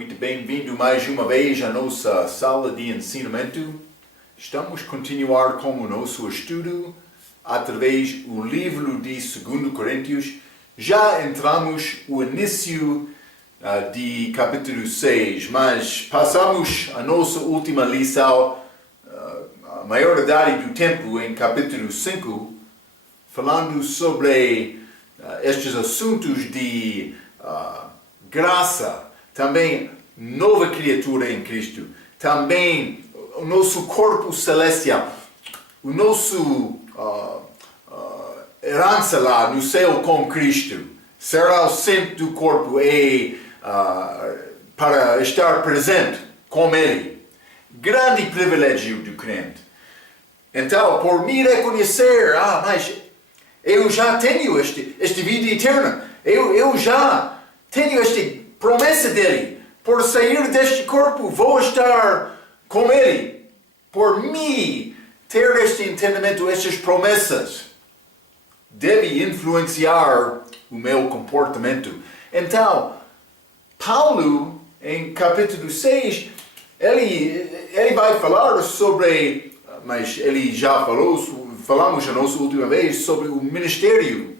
Muito bem-vindo mais uma vez à nossa sala de ensinamento. Estamos a continuar com o nosso estudo através do livro de 2 Coríntios. Já entramos no início de capítulo 6, mas passamos a nossa última lição, a maioridade do tempo, em capítulo 5, falando sobre estes assuntos de graça, também nova criatura em Cristo, também o nosso corpo celestial, o nosso herança lá no céu com Cristo, será o centro do corpo para estar presente com Ele. Grande privilégio do crente. Então, por me reconhecer, mas eu já tenho esta vida eterna, eu já tenho esta promessa dele, por sair deste corpo vou estar com ele, por mim ter este entendimento, estas promessas, deve influenciar o meu comportamento. Então, Paulo, em capítulo 6, ele vai falar sobre, mas ele já falamos a nossa última vez sobre o ministério.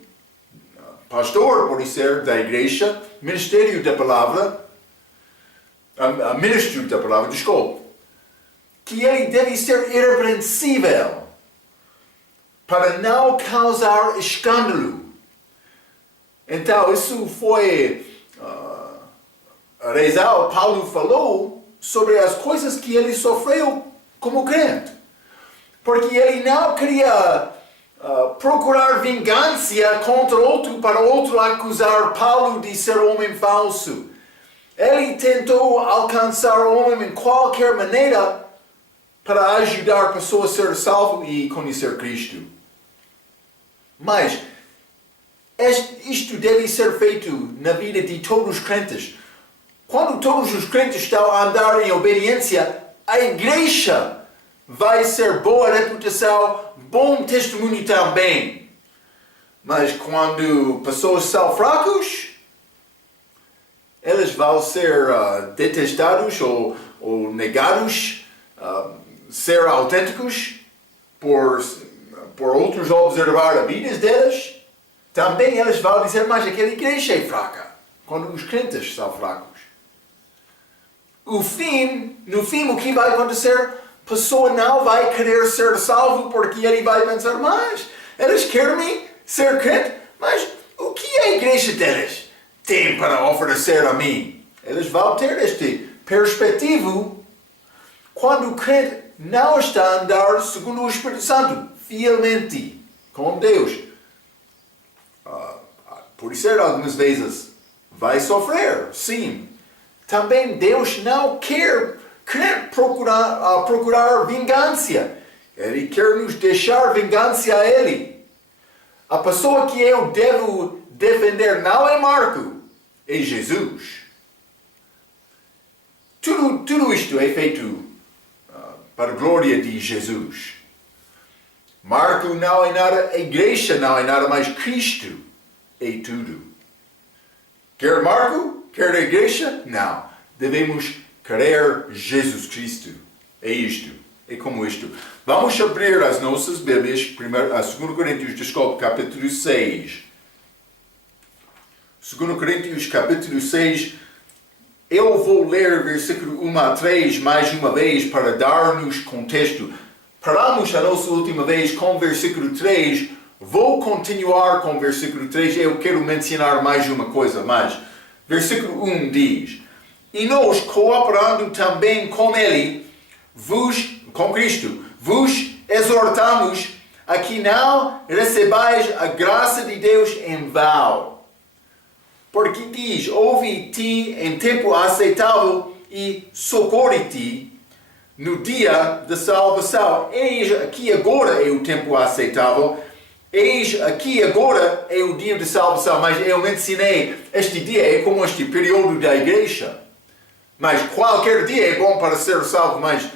Pastor, pode ser, da igreja, ministério da palavra, ministro da palavra, desculpe, que ele deve ser irrepreensível para não causar escândalo. Então, isso foi Rezal, Paulo falou sobre as coisas que ele sofreu como crente, porque ele não queria procurar vingança contra outro, para outro acusar Paulo de ser homem falso. Ele tentou alcançar o homem em qualquer maneira para ajudar a pessoa a ser salvo e conhecer Cristo. Mas isto deve ser feito na vida de todos os crentes. Quando todos os crentes estão a andar em obediência, a igreja vai ser boa reputação, bom testemunho também. Mas quando pessoas são fracos, eles vão ser detestados ou negados, ser autênticos por outros observar a vida deles. Também eles vão dizer, mas aquela igreja é fraca, quando os crentes são fracos. No fim, o que vai acontecer? A pessoa não vai querer ser salvo porque ele vai pensar, mas eles querem ser crente, mas o que a igreja deles tem para oferecer a mim? Eles vão ter este perspectiva quando o crente não está a andar segundo o Espírito Santo, fielmente, com Deus. Por isso, algumas vezes, vai sofrer, sim. Também Deus não quer procurar vingança. Ele quer nos deixar vingança a Ele. A pessoa que eu devo defender não é Marco, é Jesus. Tudo isto é feito para a glória de Jesus. Marco não é nada, a igreja não é nada, mas Cristo é tudo. Quer Marco? Quer a igreja? Não. Devemos querer Jesus Cristo. É isto. É como isto. Vamos abrir as nossas Bíblias, a 2 Coríntios, capítulo 6. 2 Coríntios, capítulo 6. Eu vou ler versículo 1 a 3 mais uma vez para dar-nos contexto. Paramos a nossa última vez com versículo 3. Vou continuar com versículo 3. Eu quero mencionar mais uma coisa, mas versículo 1 diz: E nós, cooperando também com Ele, com Cristo, vos exortamos a que não recebais a graça de Deus em vão. Porque diz, ouvi-te em tempo aceitável e socorre-te no dia da salvação. Eis aqui agora é o tempo aceitável, eis aqui agora é o dia de salvação. Mas eu mencionei, este dia é como este período da igreja. Mas qualquer dia é bom para ser salvo, mas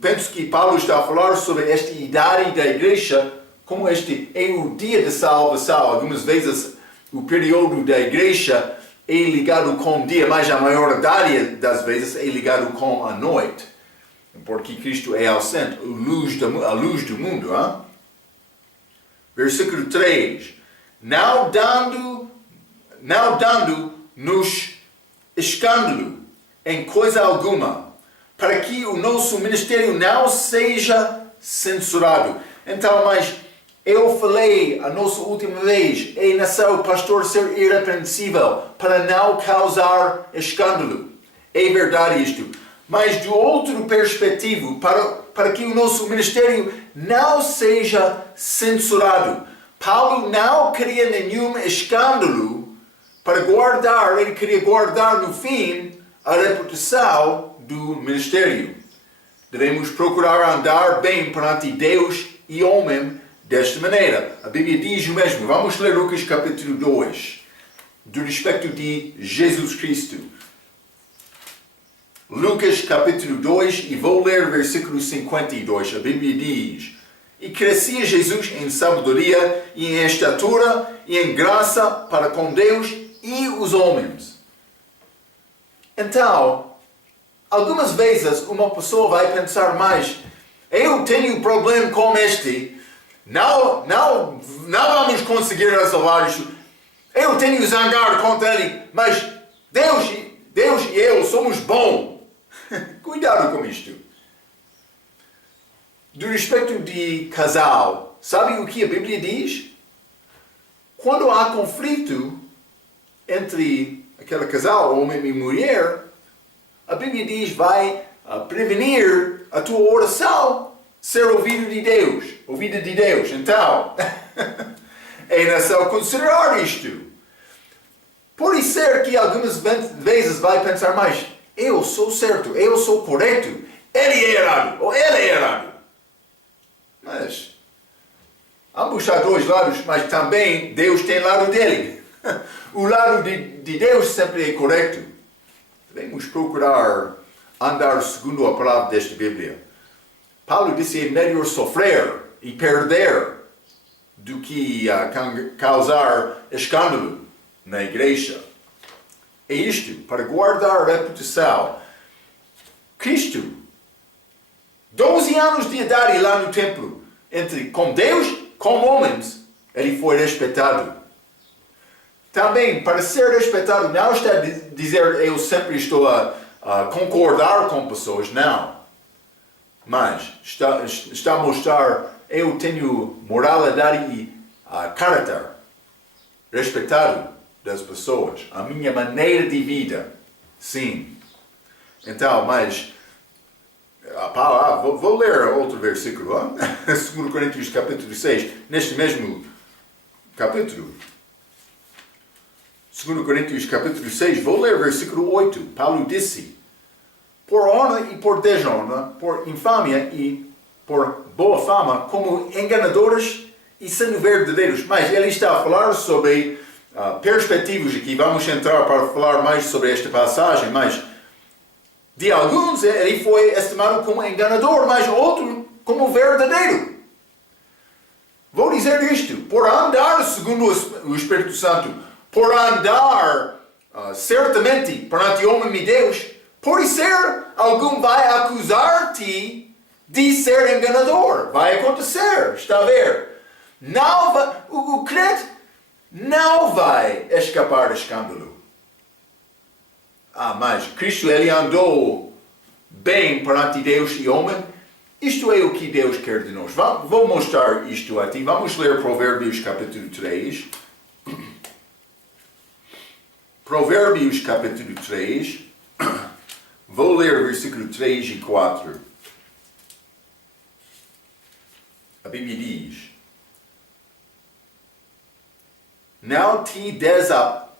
penso que Paulo está a falar sobre esta idade da igreja, como este é o dia de salvação. Algumas vezes o período da igreja é ligado com o dia, mas a maioria das vezes é ligado com a noite. Porque Cristo é ao centro, a luz do mundo. Hein? Versículo 3. Não dando-nos escândalo em coisa alguma, para que o nosso ministério não seja censurado. Então, mas eu falei a nossa última vez, é necessário o pastor ser irrepreensível para não causar escândalo. É verdade isto. Mas do outro perspectivo, para que o nosso ministério não seja censurado. Paulo não queria nenhum escândalo ele queria guardar no fim a reputação do ministério. Devemos procurar andar bem perante Deus e homem desta maneira. A Bíblia diz o mesmo. Vamos ler Lucas capítulo 2, do respeito de Jesus Cristo. Lucas capítulo 2, e vou ler versículo 52. A Bíblia diz: E crescia Jesus em sabedoria, e em estatura, e em graça para com Deus e os homens. Então, algumas vezes uma pessoa vai pensar mais, eu tenho um problema com este, não vamos conseguir resolver isso, eu tenho zangar contra ele, mas Deus e eu somos bons. Cuidado com isto. Do respeito de casal, sabe o que a Bíblia diz? Quando há conflito entre aquele casal, homem e mulher, a Bíblia diz, vai prevenir a tua oração ser ouvida de Deus. Então, é necessário considerar isto. Pode ser que algumas vezes vai pensar, mas eu sou certo, eu sou correto, ele é errado, ou ela é errado. Mas, ambos há dois lados, mas também Deus tem lado dele. O lado de Deus sempre é correto. Devemos procurar andar segundo a palavra desta Bíblia. Paulo disse, é melhor sofrer e perder do que causar escândalo na igreja. É isto, para guardar a reputação. Cristo, 12 anos de idade lá no templo, com Deus, com homens, ele foi respeitado. Também, para ser respeitado, não está a dizer eu sempre estou a concordar com pessoas, não. Mas está a mostrar eu tenho moralidade e caráter respeitado das pessoas, a minha maneira de vida, sim. Então, mas vou ler outro versículo, 2 Coríntios capítulo 6, neste mesmo capítulo. 2 Coríntios capítulo 6, vou ler versículo 8. Paulo disse, por honra e por desonra, por infâmia e por boa fama, como enganadores e sendo verdadeiros. Mas ele está a falar sobre perspectivas aqui. Vamos entrar para falar mais sobre esta passagem, mas de alguns ele foi estimado como enganador, mas outro como verdadeiro. Vou dizer isto, por andar segundo o Espírito Santo, por andar certamente perante homem e Deus, pode ser, algum vai acusar-te de ser enganador. Vai acontecer, está a ver? O crente não vai escapar de escândalo. Mas Cristo, ele andou bem perante Deus e homem. Isto é o que Deus quer de nós. Vou mostrar isto a ti. Vamos ler Provérbios capítulo 3. Provérbios capítulo 3, vou ler versículo 3 e 4. A Bíblia diz, não te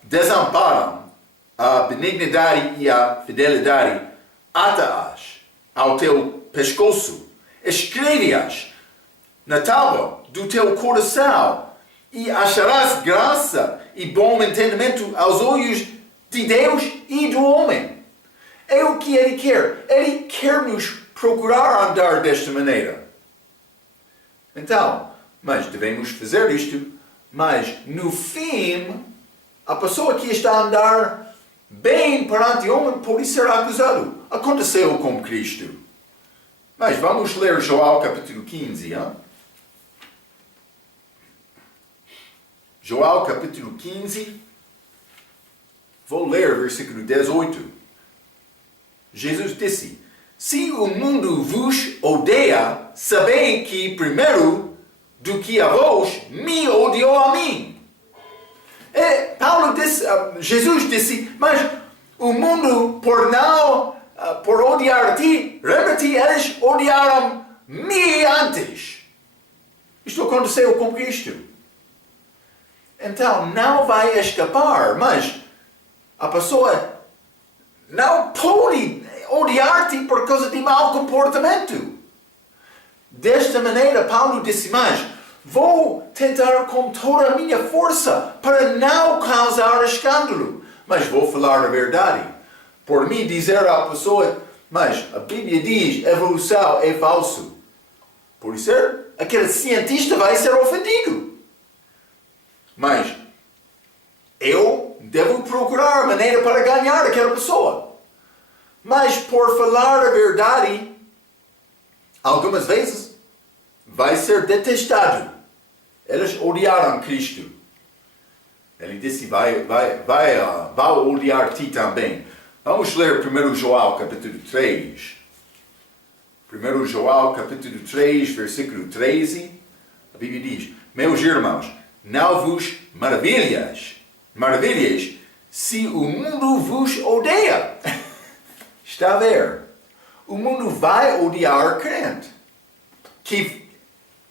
desamparam a benignidade e a fidelidade, ata-as ao teu pescoço, escreve-as na tábua do teu coração, e acharás graça e bom entendimento aos olhos de Deus e do homem. É o que Ele quer. Ele quer nos procurar andar desta maneira. Então, mas devemos fazer isto, mas no fim, a pessoa que está a andar bem perante o homem pode ser acusado. Aconteceu com Cristo. Mas vamos ler João capítulo 15. Hein? João capítulo 15. Vou ler versículo 18. Jesus disse: se o mundo vos odeia, sabei que primeiro do que a vós, me odiou a mim. Jesus disse, mas o mundo por odiar ti, lembra-te, eles odiaram me antes. Isto aconteceu com Cristo. Então, não vai escapar, mas a pessoa não pode odiar-te por causa de mau comportamento. Desta maneira, Paulo disse, mas vou tentar com toda a minha força para não causar escândalo, mas vou falar a verdade. Por mim dizer à pessoa, mas a Bíblia diz, evolução é falso. Por isso, aquele cientista vai ser ofendido. Mas eu devo procurar maneira para ganhar aquela pessoa. Mas por falar a verdade, algumas vezes vai ser detestado. Eles odiaram Cristo. Ele disse, vai odiar ti também. Vamos ler 1 João capítulo 3. 1 João capítulo 3, versículo 13. A Bíblia diz, meus irmãos, não vos maravilheis se o mundo vos odeia. Está a ver? O mundo vai odiar crente.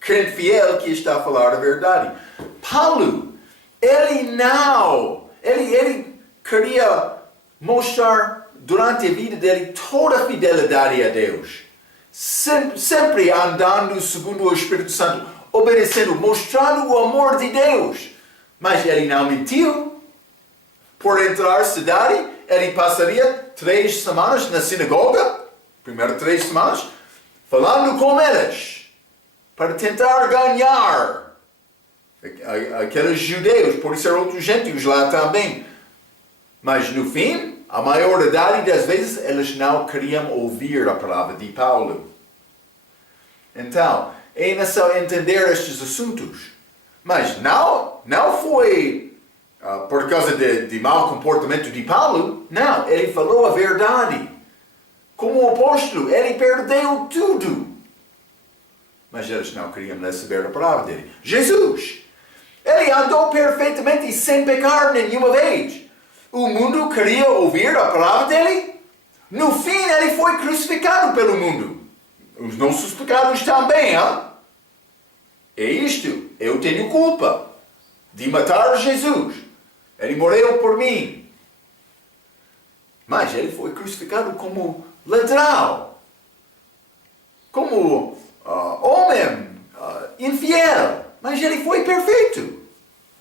Crente fiel que está a falar a verdade. Paulo, ele queria mostrar durante a vida dele toda a fidelidade a Deus. Sempre andando segundo o Espírito Santo, obedecendo, mostrando o amor de Deus. Mas ele não mentiu. Por entrar na cidade, ele passaria 3 semanas na sinagoga, primeiras 3 semanas, falando com eles, para tentar ganhar aqueles judeus, por ser outros gentios lá também. Mas no fim, a maioridade das vezes, eles não queriam ouvir a palavra de Paulo. Então, é necessário entender estes assuntos. Mas não foi por causa de mau comportamento de Paulo. Não, ele falou a verdade. Como apóstolo, ele perdeu tudo. Mas eles não queriam receber a palavra dele. Jesus, ele andou perfeitamente e sem pecar nenhuma vez. O mundo queria ouvir a palavra dele. No fim, ele foi crucificado pelo mundo. Os nossos pecados também, hein? É isto. Eu tenho culpa de matar Jesus. Ele morreu por mim. Mas ele foi crucificado como ladrão. Como homem infiel. Mas ele foi perfeito.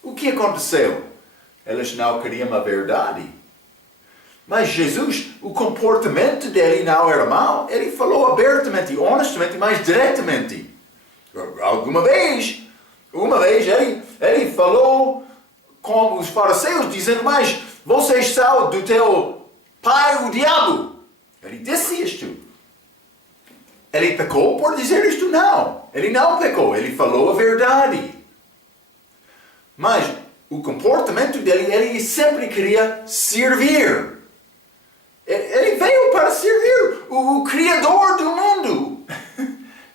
O que aconteceu? Eles não queriam a verdade. Mas Jesus, o comportamento dele não era mau. Ele falou abertamente, honestamente, mas diretamente. Uma vez ele falou com os fariseus, dizendo, mas vocês são do teu pai, o diabo. Ele disse isto. Ele pecou por dizer isto? Não. Ele não pecou, ele falou a verdade. Mas o comportamento dele, ele sempre queria servir. Ele veio para servir o Criador do mundo.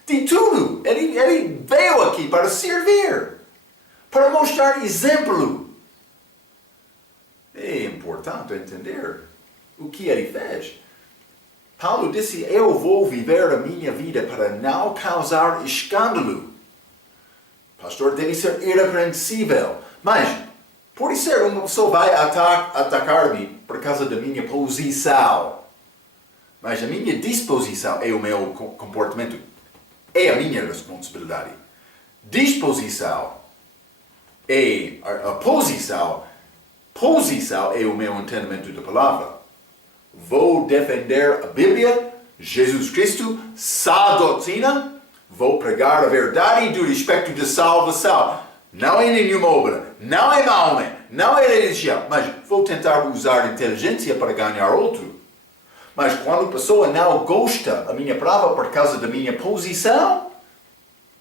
De tudo. Ele veio aqui para servir. Para mostrar exemplo. É importante entender o que ele fez. Paulo disse, eu vou viver a minha vida para não causar escândalo. O pastor deve ser irrepreensível. Mas, por ser uma pessoa vai atacar-me por causa da minha posição. Mas a minha disposição é o meu comportamento. É a minha responsabilidade. Disposição é a posição. Posição é o meu entendimento da palavra. Vou defender a Bíblia, Jesus Cristo, sã doutrina. Vou pregar a verdade do respeito da salvação. não é nenhuma obra, não é Maomé, não é religião, mas vou tentar usar inteligência para ganhar outro. Mas quando a pessoa não gosta da minha prova por causa da minha posição,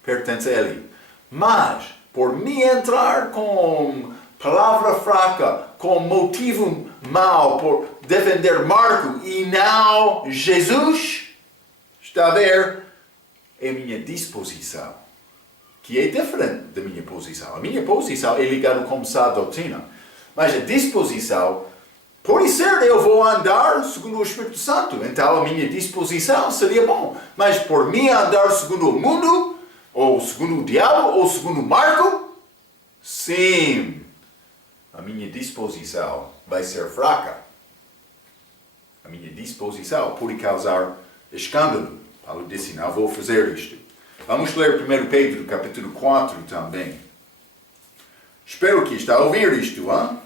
pertence a ele. Mas, por me entrar com palavra fraca, com motivo mau, por defender Marco e não Jesus, está a ver, é a minha disposição, que é diferente da minha posição. A minha posição é ligada com a doutrina, mas a disposição, pode ser, eu vou andar segundo o Espírito Santo, então a minha disposição seria bom, mas por mim andar segundo o mundo, ou segundo o diabo, ou segundo Marco, sim, a minha disposição vai ser fraca. A minha disposição pode causar escândalo. Paulo disse, não vou fazer isto. Vamos ler 1 Pedro, capítulo 4 também. Espero que está a ouvir isto, hein?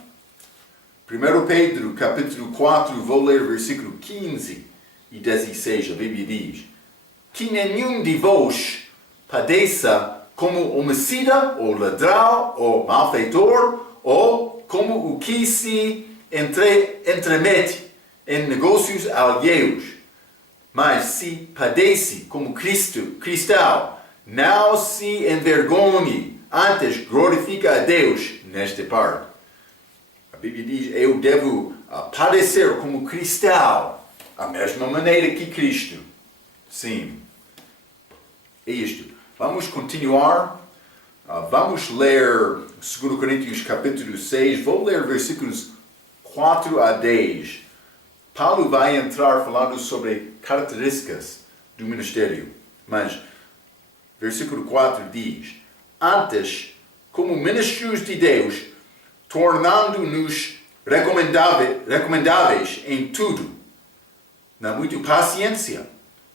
1 Pedro, capítulo 4, vou ler versículo 15 e 16, a Bíblia diz: que nenhum de vós padeça como homicida, ou ladrão, ou malfeitor, ou como o que se entremete em negócios alheios. Mas se padece como cristão, não se envergonhe, antes glorifica a Deus nesta parte. A Bíblia diz, eu devo padecer como cristão, a mesma maneira que Cristo. Sim, é isto. Vamos continuar. Vamos ler 2 Coríntios capítulo 6. Vou ler versículos 4 a 10. Paulo vai entrar falando sobre características do ministério. Mas, versículo 4 diz: antes, como ministros de Deus, tornando-nos recomendáveis em tudo, na muita paciência,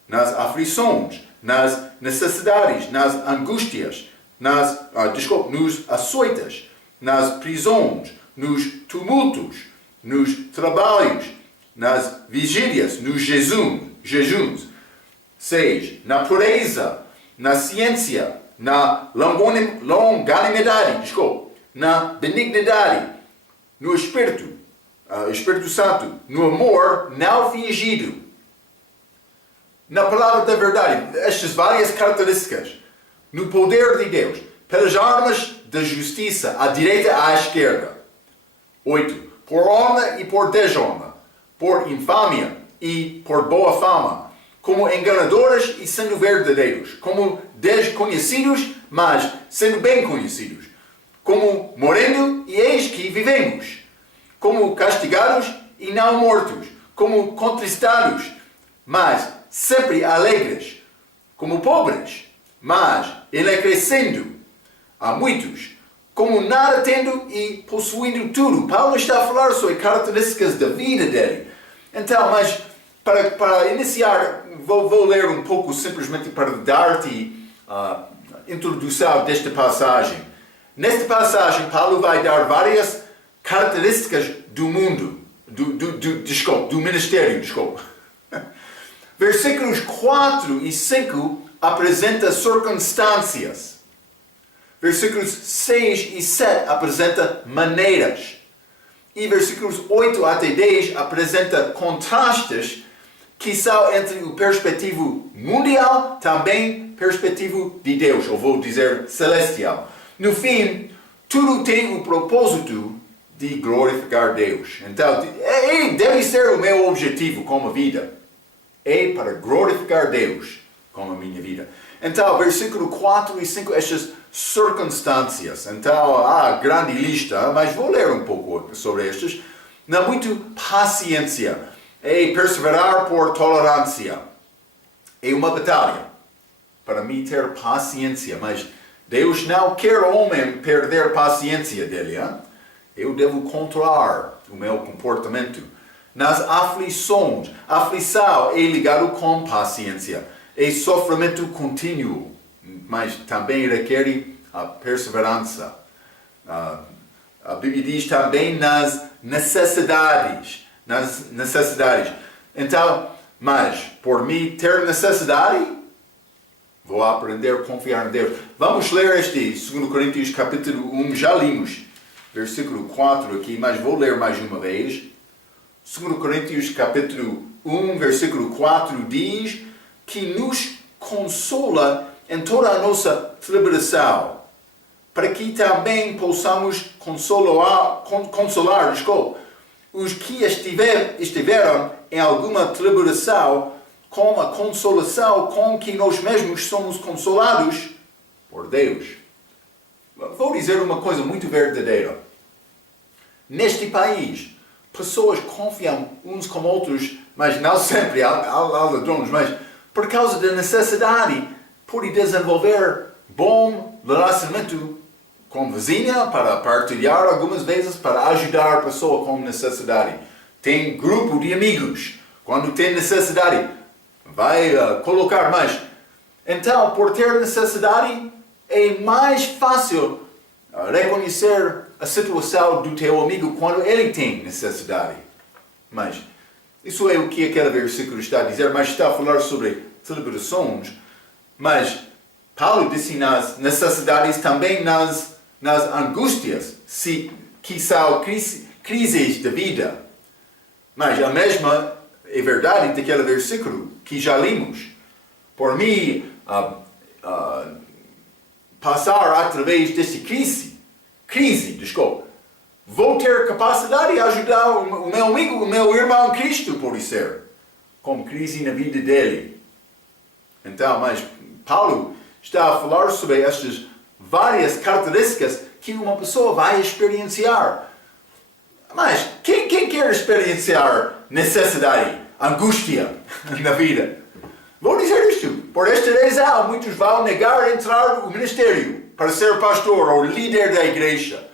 nas aflições, nas necessidades, nas angústias, nos açoites, nas prisões, nos tumultos, nos trabalhos, nas vigílias, nos jejuns. 6. Na pureza, na ciência, na longanimidade, na benignidade, no Espírito Santo, no amor não fingido, na palavra da verdade, estas várias características, no poder de Deus, pelas armas da justiça, à direita e à esquerda. 8. Por honra e por desonra, por infâmia e por boa fama, como enganadores e sendo verdadeiros, como desconhecidos, mas sendo bem conhecidos, como morrendo e eis que vivemos, como castigados e não mortos, como contristados, mas sempre alegres, como pobres, mas enriquecendo a muitos, como nada tendo e possuindo tudo. Paulo está a falar sobre características da vida dele. Então, mas para iniciar, vou ler um pouco simplesmente para dar-te a introdução desta passagem. Nesta passagem, Paulo vai dar várias características do mundo, do ministério, Versículos 4 e 5 apresenta circunstâncias. Versículos 6 e 7 apresenta maneiras. E versículos 8 até 10 apresenta contrastes que são entre o perspectivo mundial, também perspectivo de Deus, ou vou dizer celestial. No fim, tudo tem o propósito de glorificar Deus. Então, deve ser o meu objetivo com a vida. É para glorificar Deus com a minha vida. Então, versículo 4 e 5, estas circunstâncias. Então, grande lista, mas vou ler um pouco sobre estas. Na muito paciência, é perseverar por tolerância. É uma batalha para mim ter paciência, mas Deus não quer o homem perder a paciência dele. Hein? Eu devo controlar o meu comportamento. Nas aflições, aflição é ligado com paciência, é sofrimento contínuo, mas também requer a perseverança. A Bíblia diz também nas necessidades. Então, mas por mim ter necessidade, Vou aprender a confiar em Deus. Vamos ler este 2 Coríntios capítulo 1, já limos, versículo 4 aqui, mas vou ler mais uma vez. 2 Coríntios capítulo 1, versículo 4 diz que nos consola em toda a nossa tribulação, para que também possamos consolar os que estiveram em alguma tribulação, com a consolação com que nós mesmos somos consolados por Deus. Vou dizer uma coisa muito verdadeira. Neste país, pessoas confiam uns com outros, mas não sempre, há ladrões, mas por causa da necessidade, podem desenvolver bom relacionamento com a vizinha, para partilhar algumas vezes, para ajudar a pessoa com necessidade. Tem grupo de amigos, quando tem necessidade, vai colocar mais. Então, por ter necessidade, é mais fácil reconhecer a situação do teu amigo quando ele tem necessidade. Mas, isso é o que aquele versículo está a dizer, mas está a falar sobre celebrações. Mas, Paulo disse nas necessidades, também nas angústias, que são crises da vida. Mas a mesma é verdade daquele versículo que já limos. Por mim, passar através desta crise, vou ter capacidade de ajudar o meu amigo, o meu irmão Cristo, por ser, com crise na vida dele. Então, mas Paulo está a falar sobre estas várias características que uma pessoa vai experienciar. Mas quem quer experienciar necessidade, angústia na vida? Vou dizer isto. Por esta razão, muitos vão negar entrar no ministério para ser pastor ou líder da igreja.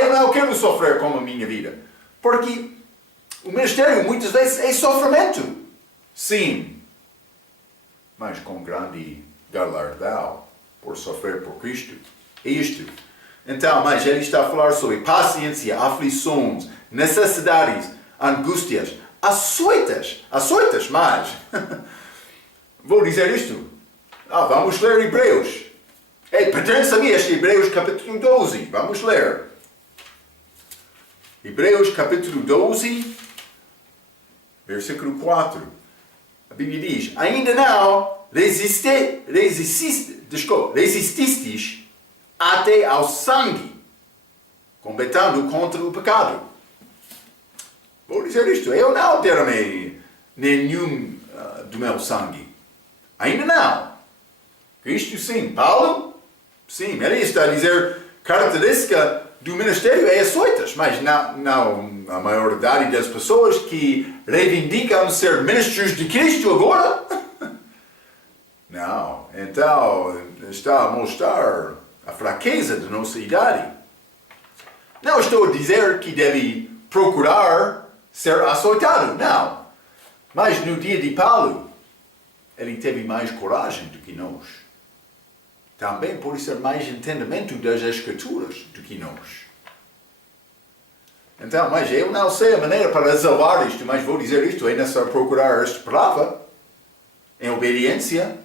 Eu não quero sofrer com a minha vida. Porque o ministério muitas vezes é sofrimento. Sim. Mas com grande galardão por sofrer por Cristo. É isto. Então, mas ele está a falar sobre paciência, aflições, necessidades, angústias, açoitas, mas vou dizer isto. Vamos ler Hebreus. Pertence a mim este Hebreus capítulo 12. Vamos ler. Hebreus capítulo 12, versículo 4. A Bíblia diz: ainda não resististes até ao sangue, combatendo contra o pecado. Vou dizer isto, eu não derramei nenhum do meu sangue. Ainda não. Cristo sim. Paulo? Sim. Ele está a dizer, característica do ministério é açoitas, mas não a maioridade das pessoas que reivindicam ser ministros de Cristo agora. Não. Então, está a mostrar a fraqueza da nossa idade. Não estou a dizer que deve procurar ser açoitado, não. Mas no dia de Paulo, ele teve mais coragem do que nós. Também pode ser mais entendimento das Escrituras do que nós. Então, mas eu não sei a maneira para resolver isto, mas vou dizer isto, é necessário procurar esta palavra em obediência.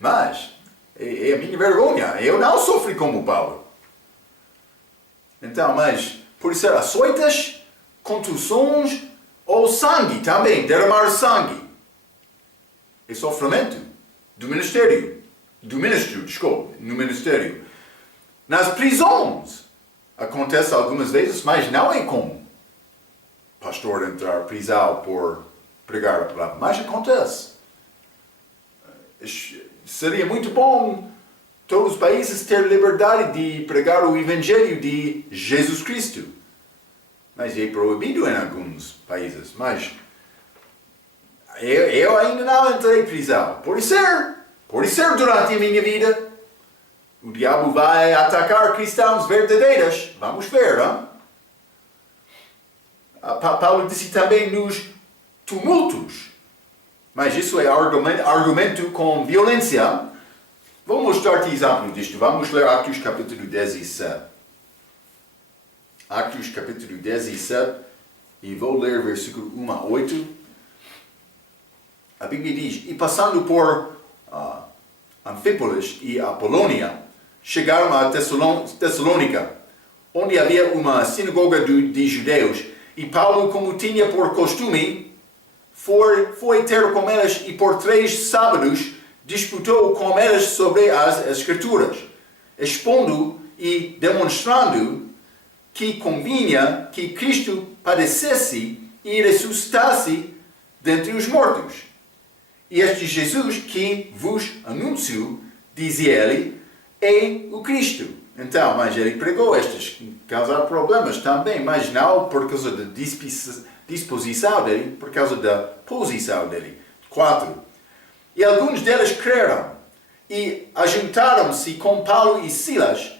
Mas é a minha vergonha. Eu não sofri como Paulo. Então, mas por ser açoitas, contusões ou sangue também, derramar sangue. É sofrimento do ministério. No ministério. Nas prisões. Acontece algumas vezes, mas não é comum. Pastor entrar na prisão por pregar a palavra. Mas acontece. Seria muito bom todos os países ter liberdade de pregar o Evangelho de Jesus Cristo. Mas é proibido em alguns países. Mas eu ainda não entrei em prisão. Pode ser durante a minha vida. O diabo vai atacar cristãos verdadeiros. Vamos ver, hein? Paulo disse também nos tumultos. Mas isso é argumento com violência. Vou mostrar-te exemplo disto. Vamos ler Atos capítulo 17. Atos capítulo 17. E vou ler versículo 1 a 8. A Bíblia diz: e passando por Anfípolis e Apolônia, chegaram a Tessalônica, onde havia uma sinagoga de judeus, e Paulo, como tinha por costume, foi ter com eles e por 3 sábados disputou com eles sobre as Escrituras, expondo e demonstrando que convinha que Cristo padecesse e ressuscitasse dentre os mortos. E este Jesus que vos anuncio, dizia ele, é o Cristo. Então, mas ele pregou estes, causar problemas também, mas não por causa da disposição dele, por causa da posição dele. 4. E alguns deles creram e ajuntaram-se com Paulo e Silas,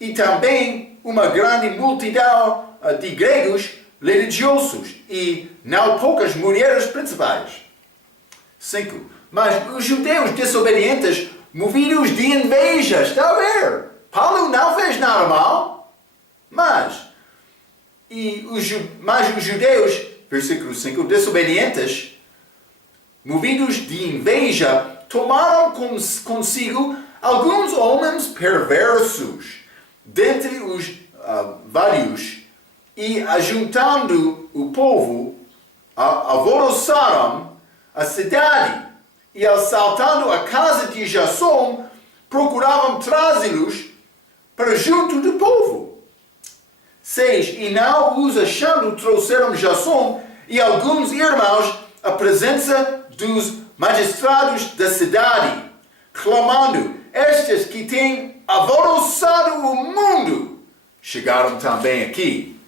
e também uma grande multidão de gregos religiosos e não poucas mulheres principais. 5. Mas os judeus desobedientes, movidos de inveja, está a ver? Paulo não fez nada mal, mas os judeus, versículo 5, desobedientes, movidos de inveja, tomaram consigo alguns homens perversos dentre os vários, e ajuntando o povo, alvoroçaram a cidade, e assaltando a casa de Jasson, procuravam trazê-los para junto do povo. 6. E não os achando, trouxeram Jasson e alguns irmãos à presença dos magistrados da cidade, clamando: estes que têm alvoroçado o mundo chegaram também aqui,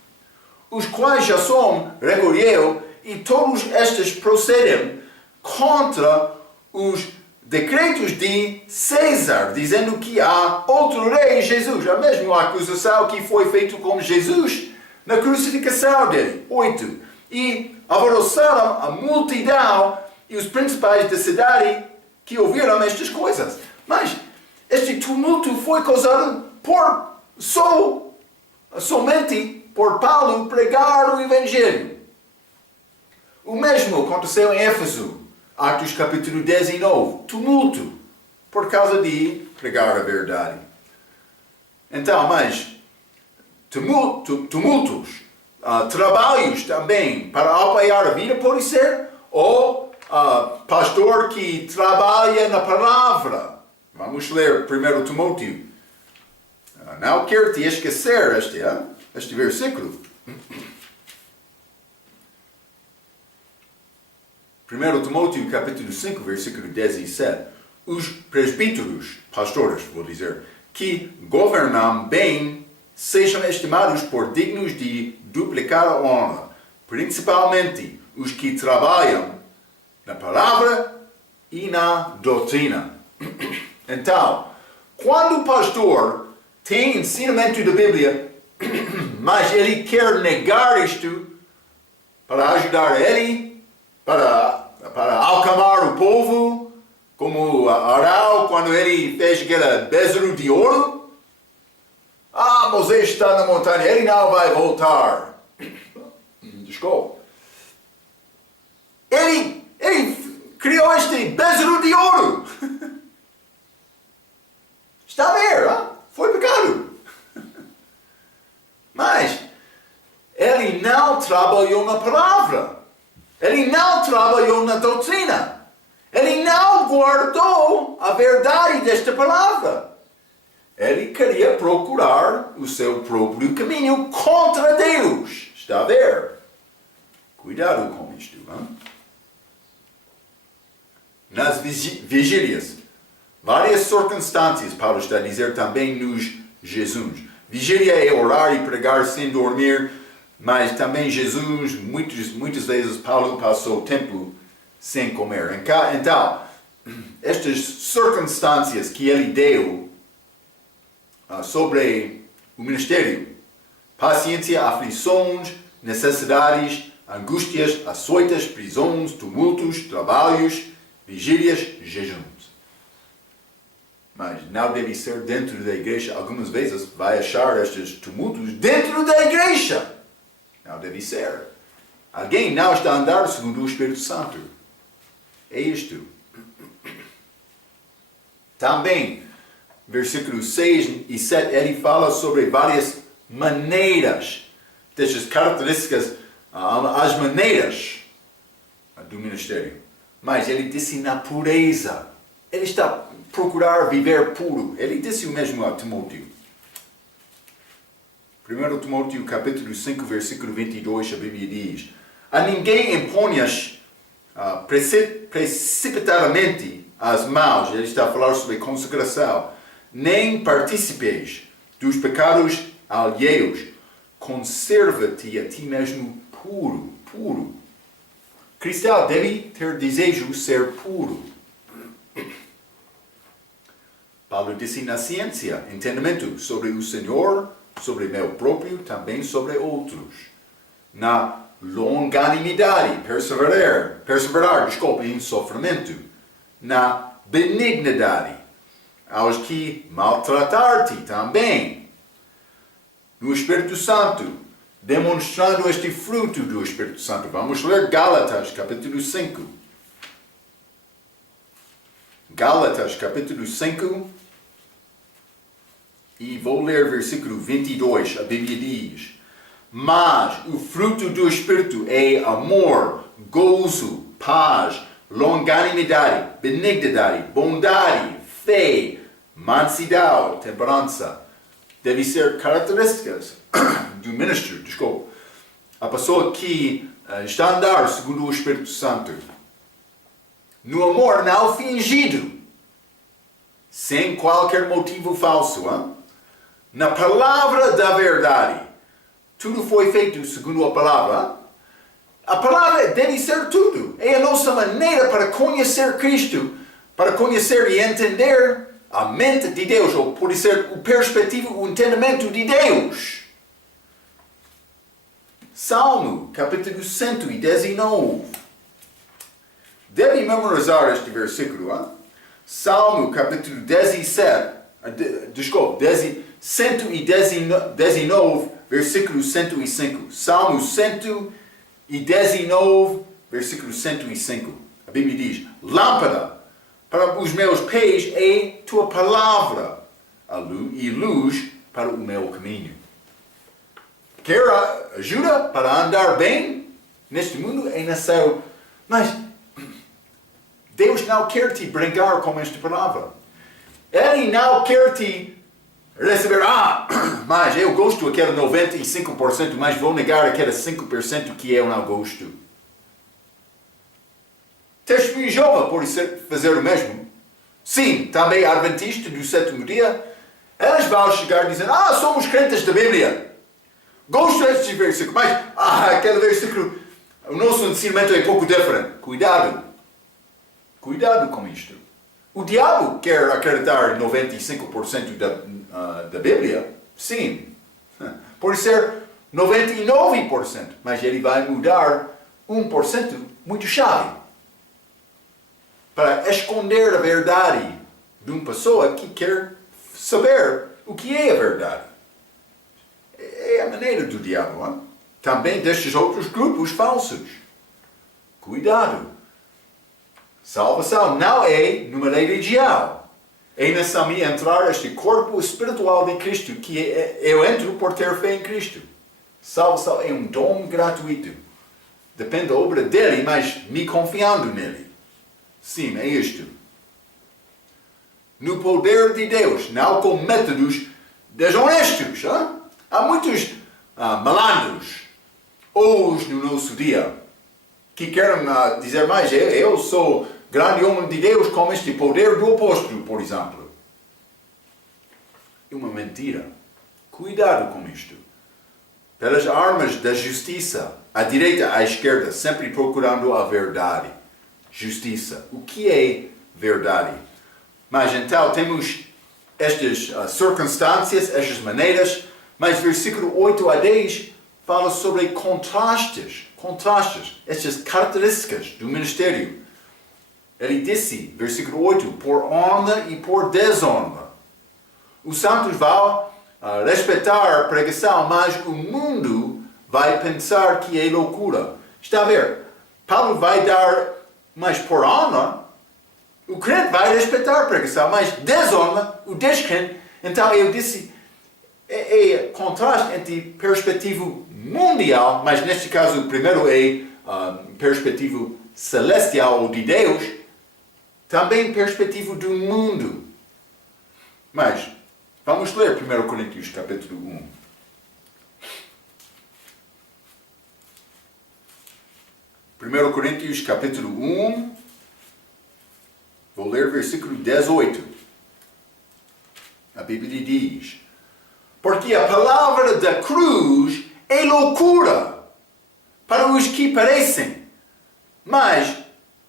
os quais Jasson recolheu, e todos estes procedem contra os decretos de César, dizendo que há outro rei, Jesus. A mesma acusação que foi feita com Jesus na crucificação dele. 8. E alvoroçaram a multidão e os principais da cidade que ouviram estas coisas. Mas este tumulto foi causado somente por Paulo pregar o Evangelho. O mesmo aconteceu em Éfeso. Atos capítulo 19, tumulto, por causa de pregar a verdade. Então, mas tumultos, trabalhos também para apoiar a vida pode ser, ou pastor que trabalha na palavra. Vamos ler 1 Timóteo. Não quero te esquecer este versículo. 1 Timóteo capítulo 5, versículo 17. Os presbíteros, pastores, vou dizer, que governam bem, sejam estimados por dignos de duplicar a honra, principalmente os que trabalham na palavra e na doutrina. Então, quando o pastor tem ensinamento da Bíblia, mas ele quer negar isto para ajudar ele, para acalmar o povo, como Arão, quando ele fez aquele bezerro de ouro. Moisés está na montanha, ele não vai voltar. Desculpa. Ele criou este bezerro de ouro. Está a ver, foi pecado. Mas ele não trabalhou na palavra. Ele não trabalhou na doutrina. Ele não guardou a verdade desta palavra. Ele queria procurar o seu próprio caminho contra Deus. Está a ver? Cuidado com isto. Nas vigílias, várias circunstâncias, Paulo está a dizer também nos jejuns. Vigília é orar e pregar sem dormir, mas também Jesus, muitas vezes Paulo passou tempo sem comer. Então, estas circunstâncias que ele deu sobre o ministério, paciência, aflições, necessidades, angústias, açoites, prisões, tumultos, trabalhos, vigílias, jejuns. Mas não deve ser dentro da igreja. Algumas vezes vai achar estes tumultos dentro da igreja. Não deve ser. Alguém não está a andar segundo o Espírito Santo. É isto. Também, versículos 6 e 7, ele fala sobre várias maneiras, dessas características, as maneiras do ministério. Mas ele disse na pureza. Ele está a procurar viver puro. Ele disse o mesmo a Timóteo. 1 Timóteo capítulo 5, versículo 22, a Bíblia diz: a ninguém imponhas precipitadamente as mãos. Ele está a falar sobre consagração. Nem participeis dos pecados alheios. Conserva-te a ti mesmo puro. Puro. Cristão deve ter desejo de ser puro. Paulo disse na ciência, entendimento sobre o Senhor, sobre meu próprio, também sobre outros. Na longanimidade, perseverar, em sofrimento. Na benignidade, aos que maltratar-te também. No Espírito Santo, demonstrando este fruto do Espírito Santo. Vamos ler Gálatas, capítulo 5. Gálatas, capítulo 5. E vou ler versículo 22. A Bíblia diz: mas o fruto do Espírito é amor, gozo, paz, longanimidade, benignidade, bondade, fé, mansidão, temperança. Deve ser características do ministro, a pessoa que está a andar segundo o Espírito Santo. No amor não fingido, sem qualquer motivo falso. Hein? Na palavra da verdade, tudo foi feito segundo a palavra. A palavra deve ser tudo. É a nossa maneira para conhecer Cristo, para conhecer e entender a mente de Deus, ou pode ser o perspectivo, o entendimento de Deus. Salmo, capítulo 119. Deve memorizar este versículo. Hein? Salmo, capítulo 17. 119, versículo 105. Salmo 119, versículo 105. A Bíblia diz: lâmpada para os meus pés é tua palavra, e luz para o meu caminho. Quer ajuda para andar bem neste mundo? É necessário. Mas Deus não quer te brincar com esta palavra. Ele não quer te receber, mas eu gosto daquele 95%, mas vou negar aquele 5% que eu não gosto. Testemunho de Jeová pode fazer o mesmo. Sim, também adventista do sétimo dia. Eles vão chegar dizendo: somos crentes da Bíblia. Gosto deste versículo, mas aquele versículo, o nosso ensinamento é um pouco diferente. Cuidado. Cuidado com isto. O diabo quer acreditar em 95% da Bíblia? Sim. Pode ser 99%, mas ele vai mudar 1% muito chave. Para esconder a verdade de uma pessoa que quer saber o que é a verdade. É a maneira do diabo. Hein? Também destes outros grupos falsos. Cuidado. Salvação não é numa religião. É nessa minha entrar este corpo espiritual de Cristo, que eu entro por ter fé em Cristo. Salvação é um dom gratuito. Depende da obra dele, mas me confiando nele. Sim, é isto. No poder de Deus, não com métodos desonestos. Hein? Há muitos malandros hoje no nosso dia que querem dizer mais: eu sou grande homem de Deus com este poder do apóstolo, por exemplo. É uma mentira. Cuidado com isto. Pelas armas da justiça, à direita, à esquerda, sempre procurando a verdade. Justiça. O que é verdade? Mas então temos estas circunstâncias, estas maneiras, mas versículo 8 a 10 fala sobre contrastes, estas características do ministério. Ele disse, versículo 8, por honra e por desonra. Os santos vão respeitar a pregação, mas o mundo vai pensar que é loucura. Está a ver? Paulo vai dar, mas por honra, O crente vai respeitar a pregação, mas desonra o descrente. Então eu disse, contraste entre perspectiva mundial, mas neste caso o primeiro é perspectiva celestial ou de Deus, também perspectiva do mundo. Mas vamos ler 1 Coríntios capítulo 1. 1 Coríntios capítulo 1, vou ler versículo 18. A Bíblia diz: porque a palavra da cruz é loucura para os que perecem, mas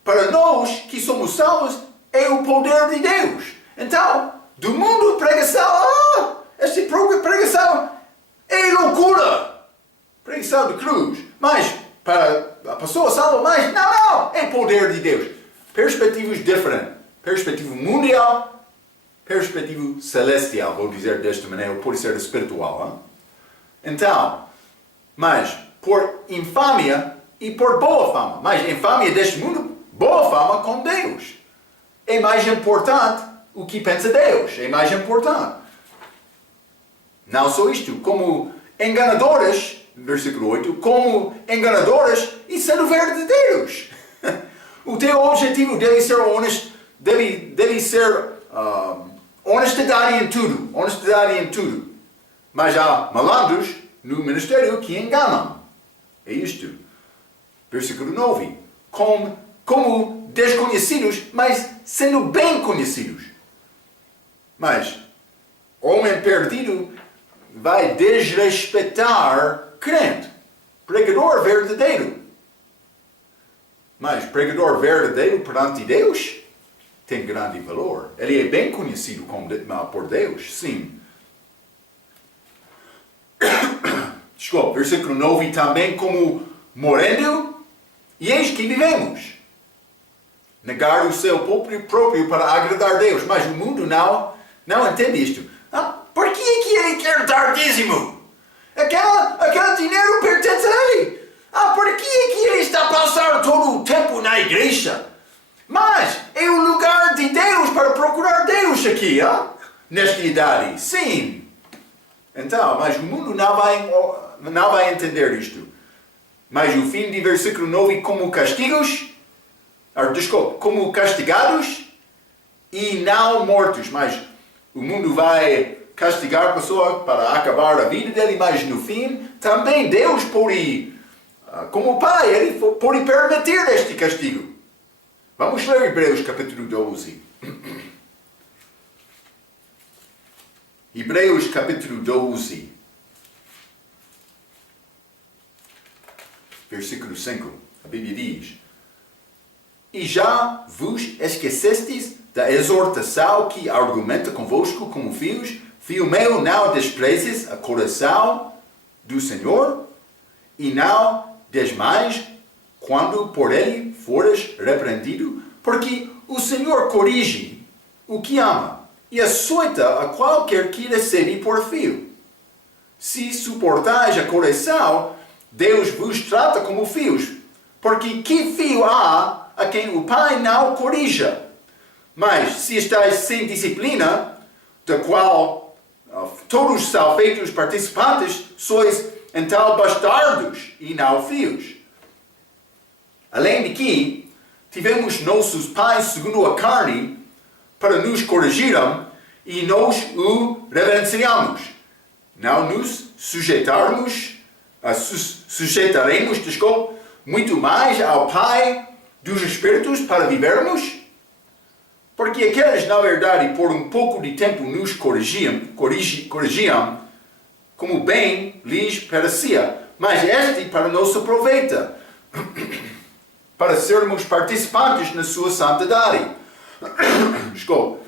para nós que somos salvos é o poder de Deus. Então, do mundo pregação, esta pregação é loucura, pregação de cruz, mas para a pessoa salva, mas não, é poder de Deus. Perspectivas diferentes, perspectiva mundial, perspectiva celestial, vou dizer desta maneira, pode ser espiritual. Então, mas por infâmia e por boa fama, mas infâmia deste mundo, boa fama com Deus. É mais importante o que pensa Deus, é mais importante. Não só isto, como enganadores, versículo 8, como enganadores e sendo verdadeiros. O teu objetivo deve ser honesto, deve ser honestidade em tudo. Mas há malandros no ministério que enganam. É isto. Versículo 9. Como desconhecidos, mas sendo bem conhecidos. Mas homem perdido vai desrespeitar crente, pregador verdadeiro. Mas pregador verdadeiro perante Deus tem grande valor. Ele é bem conhecido por Deus, sim. Desculpa, versículo 9, também como morrendo, e eis que vivemos. Negar o seu próprio para agradar a Deus. Mas o mundo não entende isto. Por que ele quer dar dízimo? Aquele dinheiro pertence a ele. Por que ele está a passar todo o tempo na igreja? Mas é o lugar de Deus para procurar Deus aqui, nesta idade. Sim. Então, mas o mundo não vai entender isto. Mas o fim de versículo 9, como como castigados e não mortos. Mas o mundo vai castigar a pessoa para acabar a vida dele, mas no fim, também Deus pode, como Pai, Ele pode permitir este castigo. Vamos ler Hebreus capítulo 12. Hebreus capítulo 12. Versículo 5. A Bíblia diz: e já vos esquecestes da exortação que argumenta convosco como filhos? Filho meu, não desprezes a correção do Senhor, e não desmais quando por ele fores repreendido, porque o Senhor corrige o que ama, e açoita a qualquer que recebe por filho. Se suportais a correção, Deus vos trata como filhos, porque que filho há a quem o Pai não corrija? Mas se estáis sem disciplina, da qual todos são feitos participantes, sois então bastardos e não filhos. Além de que, tivemos nossos pais segundo a carne para nos corrigirem e nós o reverenciamos. Não nos sujeitaremos muito mais ao Pai dos Espíritos para vivermos? Porque aqueles, na verdade, por um pouco de tempo nos corrigiam, como bem lhes parecia, mas este para nosso proveito, para sermos participantes na sua santidade. Desculpa.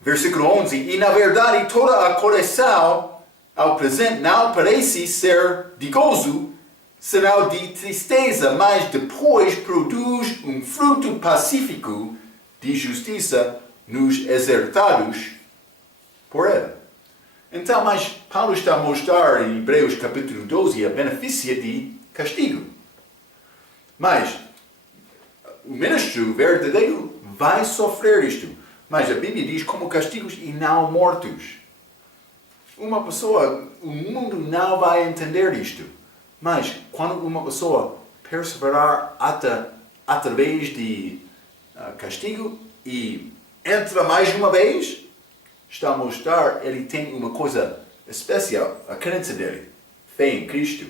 Versículo 11. E na verdade toda a correção ao presente não parece ser de gozo, senão de tristeza, mas depois produz um fruto pacífico de justiça nos exertados por ela. Então, mas Paulo está a mostrar em Hebreus capítulo 12 a benefício de castigo. Mas o ministro verdadeiro vai sofrer isto. Mas a Bíblia diz como castigos e não mortos. Uma pessoa, o mundo não vai entender isto. Mas quando uma pessoa perseverar através de castigo e entra mais uma vez, está a mostrar ele tem uma coisa especial, a crença dele, fé em Cristo.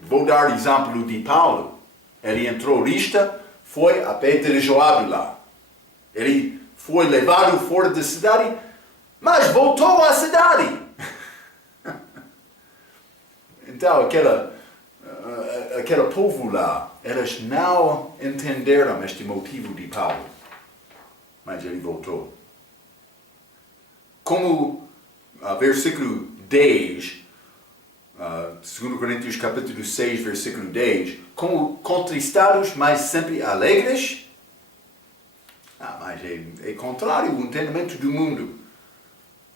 Vou dar exemplo de Paulo. Ele entrou lista, foi apedrejado lá. Ele foi levado fora da cidade, mas voltou à cidade. Então, aquele povo lá, eles não entenderam este motivo de Paulo. Mas ele voltou. Como versículo 10, 2 Coríntios capítulo 6, versículo 10, como contristados, mas sempre alegres. Mas é contrário ao entendimento do mundo.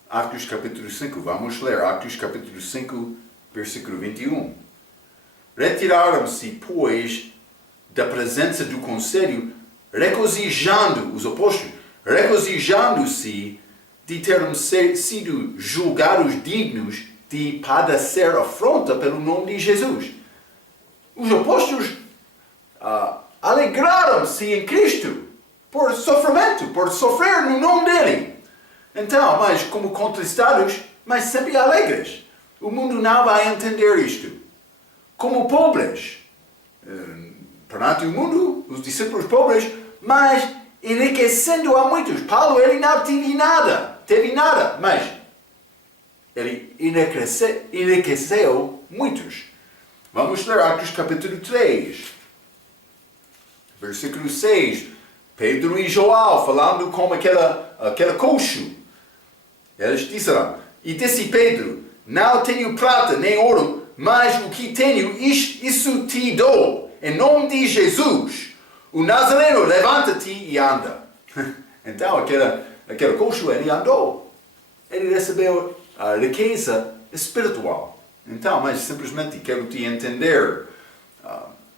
Atos capítulo 5, vamos ler Atos capítulo 5, versículo 21. Retiraram-se, pois, da presença do conselho, regozijando, os apóstolos, regozijando-se de terem sido julgados dignos de padecer afronta pelo nome de Jesus. Os apóstolos alegraram-se em Cristo por sofrimento, por sofrer no nome dele. Então, mas como contristados, mas sempre alegres. O mundo não vai entender isto. Como pobres, perante o mundo, os discípulos pobres, mas enriquecendo a muitos. Paulo, ele não teve nada, mas ele enriqueceu muitos. Vamos ler Atos capítulo 3, versículo 6. Pedro e João falando com aquele coxo. Eles disseram, e disse Pedro, não tenho prata nem ouro, mas o que tenho, isso te dou. Em nome de Jesus, o Nazareno, levanta-te e anda. Então, aquele coxo, ele andou. Ele recebeu a riqueza espiritual. Então, mas simplesmente quero te entender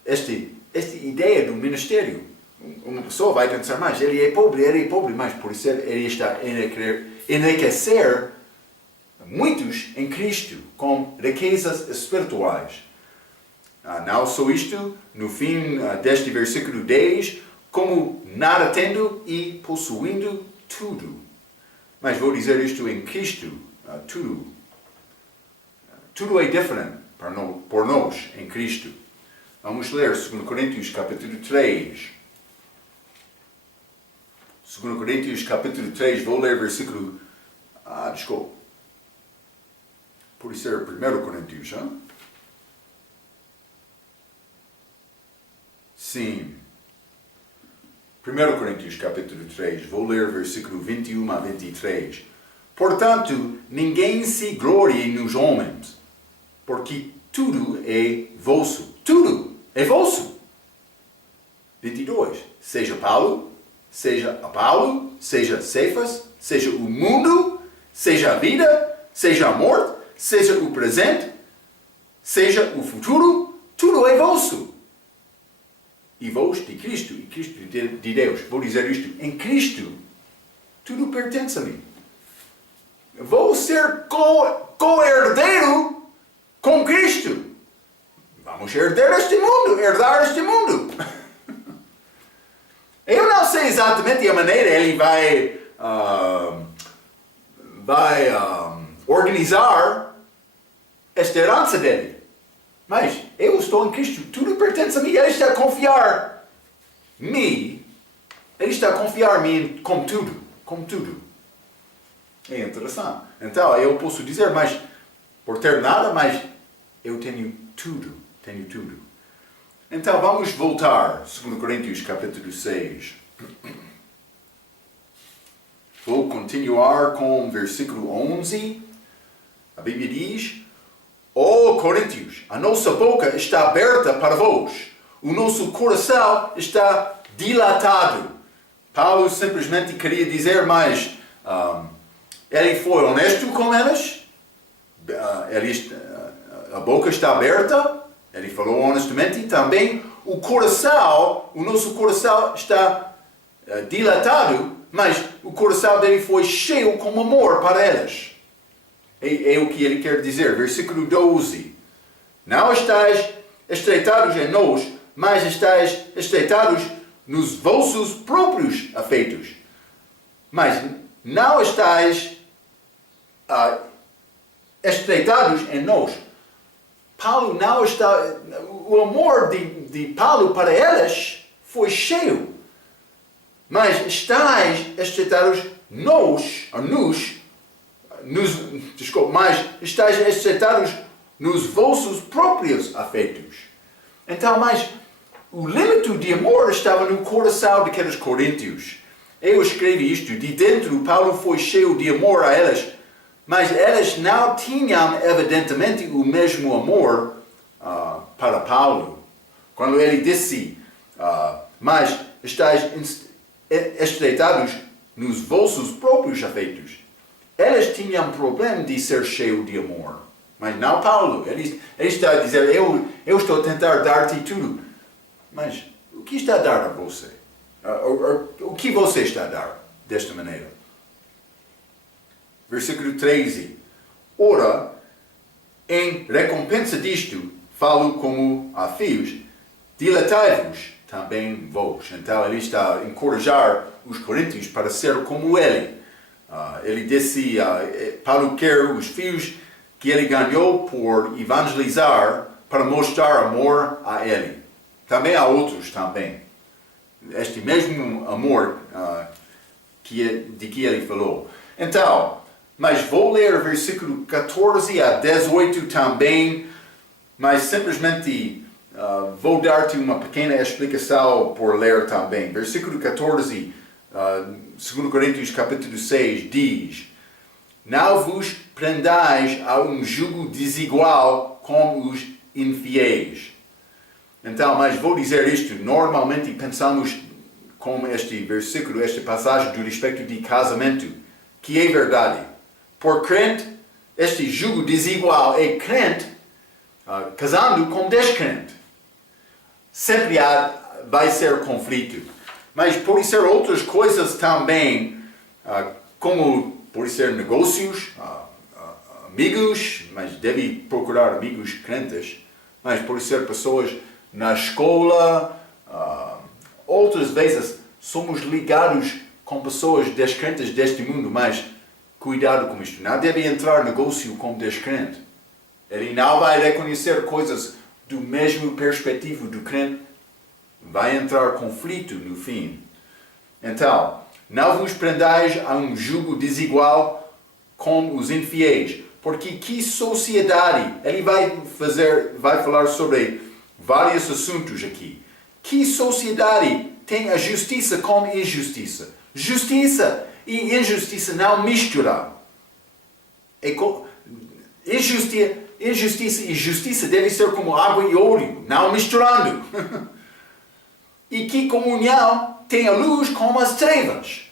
esta ideia do ministério. Uma pessoa vai pensar, mas ele é pobre, mas por isso ele está a enriquecer muitos em Cristo com riquezas espirituais. Não só isto, no fim deste versículo 10, como nada tendo e possuindo tudo. Mas vou dizer isto em Cristo, tudo é diferente por nós em Cristo. Vamos ler 2 Coríntios capítulo 3. 2 Coríntios capítulo 3, vou ler versículo... desculpa. Pode ser 1 Coríntios, hein? Sim. 1 Coríntios capítulo 3, vou ler versículo 21 a 23. Portanto, ninguém se glorie nos homens, porque tudo é vosso. Tudo é vosso. 22. Seja Paulo, seja Apolo, seja Cefas, seja o mundo, seja a vida, seja a morte, seja o presente, seja o futuro, tudo é vosso. E vós de Cristo, e Cristo de Deus. Vou dizer isto, em Cristo, tudo pertence a mim. Vou ser co-herdeiro com Cristo. Vamos herdar este mundo. Eu não sei exatamente a maneira ele vai organizar esta herança dele. Mas eu estou em Cristo, tudo pertence a mim. Ele está a confiar em mim. Ele está a confiar em mim como tudo. É interessante. Então eu posso dizer, mas por ter nada, mas eu tenho tudo. Então vamos voltar, 2 Coríntios capítulo 6. Vou continuar com o versículo 11. A Bíblia diz, ó Coríntios, a nossa boca está aberta para vós. O nosso coração está dilatado. Paulo simplesmente queria dizer, mas ele foi honesto com eles. A boca está aberta. Ele falou honestamente. Também o nosso coração está dilatado, mas o coração dele foi cheio com amor para elas. É o que ele quer dizer. Versículo 12. Não estáis estreitados em nós, mas estáis estreitados nos vossos próprios afeitos. Mas não estáis estreitados em nós. Paulo não está... O amor de Paulo para elas foi cheio. Mas estáis estreitados mas estáis estreitados nos vossos próprios afeitos. Então, mas o limite de amor estava no coração daqueles coríntios. Eu escrevi isto, de dentro Paulo foi cheio de amor a elas, mas elas não tinham evidentemente o mesmo amor para Paulo. Quando ele disse, mas estáis estreitados nos vossos próprios afeitos. Elas tinham problema de ser cheio de amor. Mas não Paulo. Ele está a dizer, eu estou a tentar dar-te tudo. Mas o que está a dar a você? O que você está a dar desta maneira? Versículo 13. Ora, em recompensa disto, falo como a filhos, dilatai-vos também vós. Então ele está a encorajar os coríntios para ser como ele. Ele disse, Paulo quer os filhos que ele ganhou por evangelizar para mostrar amor a ele. Também há outros também. Este mesmo amor de que ele falou. Então, mas vou ler versículo 14 a 18 também, mas simplesmente vou dar-te uma pequena explicação por ler também. Versículo 14, 2 Coríntios capítulo 6 diz: não vos prendais a um jugo desigual com os infiéis. Então, mas vou dizer isto, normalmente pensamos com este versículo, esta passagem do respeito de casamento, que é verdade. Por crente, este jugo desigual é crente casando com descrente. Sempre vai ser conflito. Mas pode ser outras coisas também, como pode ser negócios, amigos, mas deve procurar amigos crentes, mas pode ser pessoas na escola, outras vezes somos ligados com pessoas descrentes deste mundo, mas cuidado com isto. Não deve entrar negócio com descrente. Ele não vai reconhecer coisas do mesmo perspectiva do crente. Vai entrar conflito no fim. Então, não vos prendais a um jugo desigual com os infiéis. Porque que sociedade, ele vai falar sobre vários assuntos aqui. Que sociedade tem a justiça com injustiça? Justiça e injustiça não misturam. Injustiça e justiça devem ser como água e óleo, não misturando. E que comunhão tem a luz com as trevas?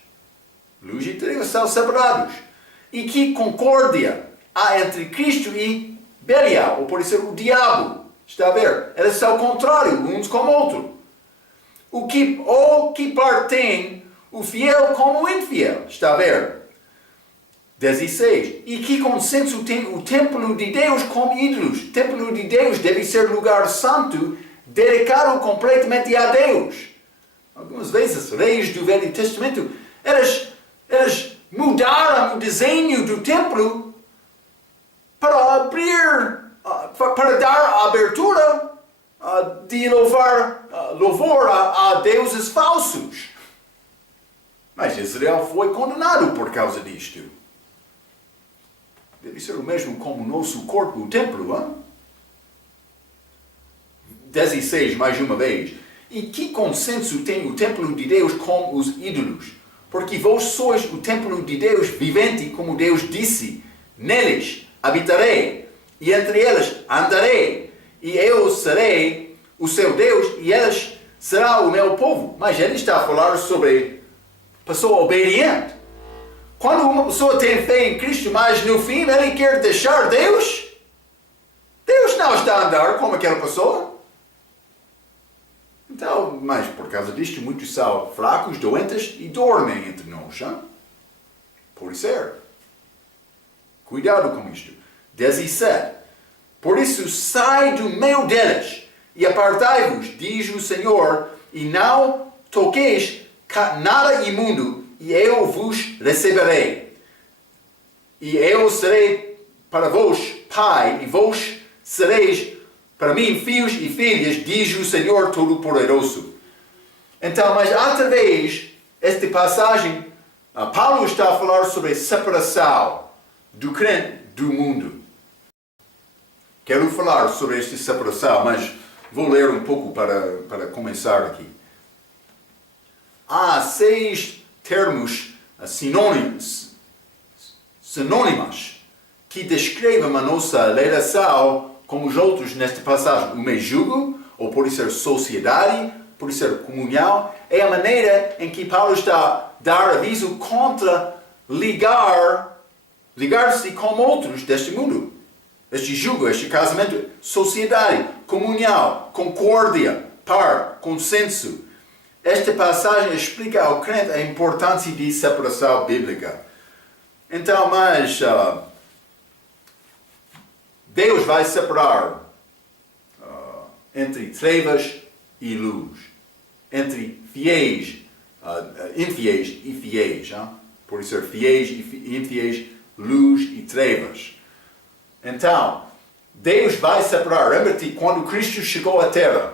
Luz e trevas são separados. E que concórdia há entre Cristo e Belial, ou pode ser o diabo. Está a ver? Eles são contrários uns com o outro. Que parte tem o fiel como o infiel? Está a ver? 16. E que consenso tem o templo de Deus com ídolos? O templo de Deus deve ser lugar santo, dedicado completamente a Deus. Algumas vezes, reis do Velho Testamento, eles mudaram o desenho do templo para para dar abertura de louvor a deuses falsos. Mas Israel foi condenado por causa disto. Deve ser o mesmo como o nosso corpo, o templo, hein? 16, mais uma vez. E que consenso tem o templo de Deus com os ídolos? Porque vós sois o templo de Deus vivente, como Deus disse, neles habitarei, e entre eles andarei, e eu serei o seu Deus, e eles serão o meu povo. Mas ele está a falar sobre pessoa obediente. Quando uma pessoa tem fé em Cristo, mas no fim ele quer deixar Deus, Deus não está a andar como aquela pessoa. Então, mas por causa disto, muitos são fracos, doentes e dormem entre nós. Hein? Pode ser. Cuidado com isto. 17. Por isso, sai do meio deles e apartai-vos, diz o Senhor, e não toqueis nada imundo, e eu vos receberei. E eu serei para vós pai, e vós sereis para mim filhos e filhas, diz o Senhor Todo-Poderoso. Então, mas através desta passagem, Paulo está a falar sobre a separação do crente do mundo. Quero falar sobre esta separação, mas vou ler um pouco para começar aqui. Há 6 termos sinônimos que descrevem a nossa relação com os outros nesta passagem. O mejugo, ou pode ser sociedade, pode ser comunhão, é a maneira em que Paulo está a dar aviso contra ligar-se com outros deste mundo. Este jugo, este casamento, sociedade, comunhão, concórdia, par, consenso. Esta passagem explica ao crente a importância de separação bíblica. Então, mas Deus vai separar entre trevas e luz, entre fiéis, infiéis e fiéis. Por ser fiéis e infiéis, luz e trevas. Então, Deus vai separar. Lembra-te, quando Cristo chegou à Terra,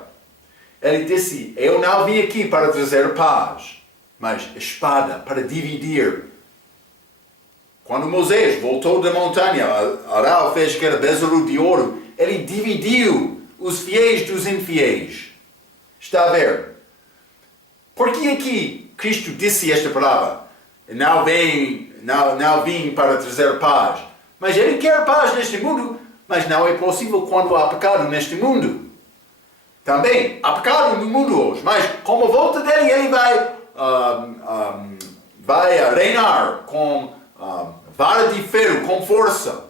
Ele disse, eu não vim aqui para trazer paz, mas espada para dividir. Quando Moisés voltou da montanha, Arão fez aquele bezerro de ouro, ele dividiu os fiéis dos infiéis. Está a ver? Por que aqui Cristo disse esta palavra? Não vim para trazer paz. Mas Ele quer paz neste mundo, mas não é possível quando há pecado neste mundo. Também há pecado no mundo hoje, mas com a volta dele, Ele vai reinar com vara de ferro, com força,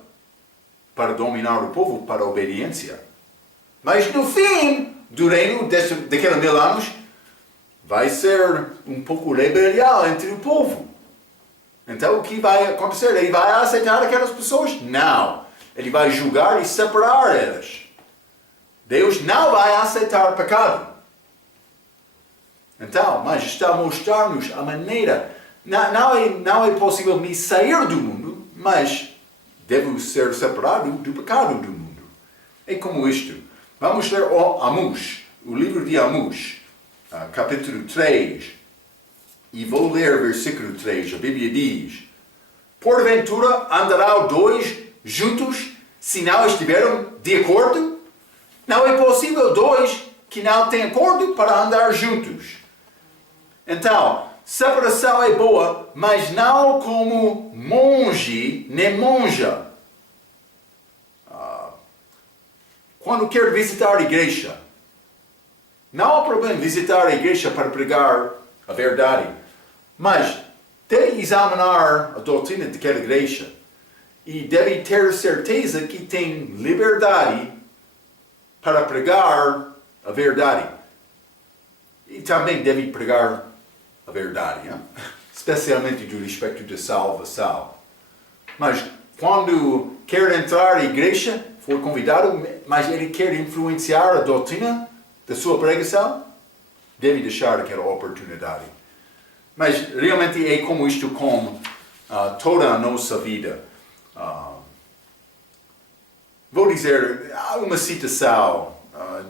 para dominar o povo, para a obediência. Mas no fim do reino, daqueles 1000 anos, vai ser um pouco rebelião entre o povo. Então o que vai acontecer? Ele vai aceitar aquelas pessoas? Não. Ele vai julgar e separar elas. Deus não vai aceitar pecado. Então, mas está a mostrar-nos a maneira. Não é possível me sair do mundo, mas devo ser separado do pecado do mundo. É como isto. Vamos ler Amós, o livro de Amós, capítulo 3. E vou ler versículo 3. A Bíblia diz: porventura andarão 2 juntos se não estiveram de acordo? Não é possível 2 que não têm acordo para andar juntos. Então, separação é boa, mas não como monge nem monja. Quando quer visitar a igreja, não há problema visitar a igreja para pregar a verdade, mas deve examinar a doutrina daquela igreja e deve ter certeza que tem liberdade para pregar a verdade. E também deve pregar a verdade, hein? Especialmente do respeito da salvação. Mas quando quer entrar na igreja, foi convidado, mas ele quer influenciar a doutrina da sua pregação, deve deixar aquela oportunidade. Mas realmente é como isto com toda a nossa vida. Vou dizer, há uma citação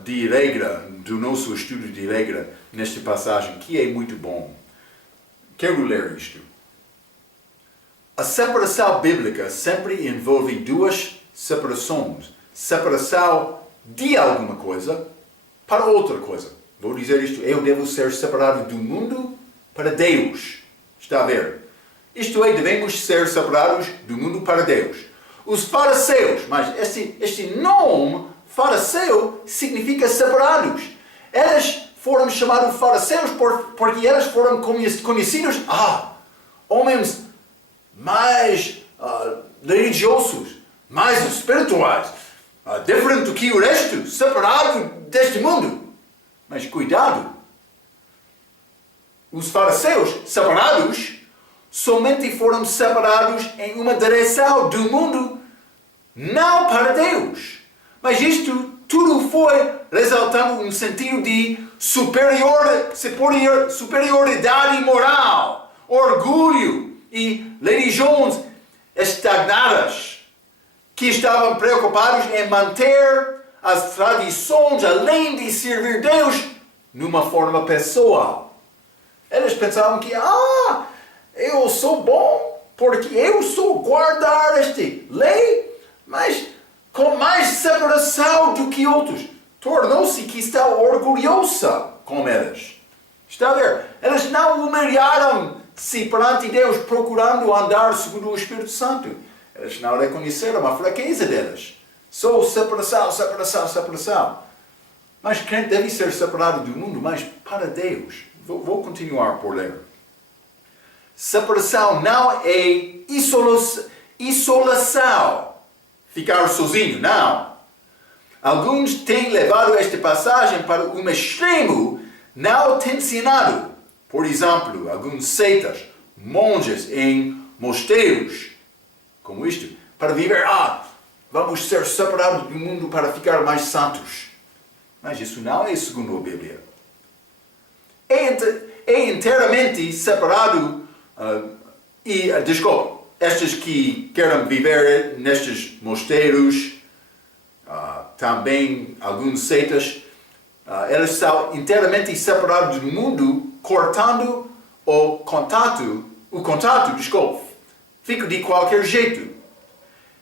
de regra, do nosso estudo de regra, nesta passagem, que é muito bom. Quero ler isto. A separação bíblica sempre envolve 2 separações. Separação de alguma coisa para outra coisa. Vou dizer isto, eu devo ser separado do mundo para Deus. Está a ver? Isto é, devemos ser separados do mundo para Deus. Os fariseus, mas este nome, fariseu, significa separados. Eles foram chamados fariseus porque eles foram conhecidos, homens mais religiosos, mais espirituais, diferente do que o resto, separado deste mundo. Mas cuidado, os fariseus, separados, somente foram separados em uma direção do mundo, não para Deus. Mas isto tudo foi resultando um sentido de superioridade moral, orgulho e religiões estagnadas, que estavam preocupados em manter as tradições além de servir Deus numa forma pessoal. Eles pensavam que, eu sou bom porque eu sou guardar esta lei, mas com mais separação do que outros. Tornou-se que está orgulhosa com eles. Está a ver? Eles não humilharam-se perante Deus procurando andar segundo o Espírito Santo. Eles não reconheceram a fraqueza deles. Só separação. Mas crente deve ser separado do mundo, mas para Deus. Vou continuar por ler. Separação não é isolação. Ficar sozinho, não. Alguns têm levado esta passagem para um extremo não tensionado. Por exemplo, alguns seitas, monges em mosteiros, como isto, para viver, vamos ser separados do mundo para ficar mais santos. Mas isso não é segundo a Bíblia. É inteiramente separado estes que querem viver nestes mosteiros, também alguns seitas, eles são inteiramente separados do mundo, cortando o contato, fica de qualquer jeito.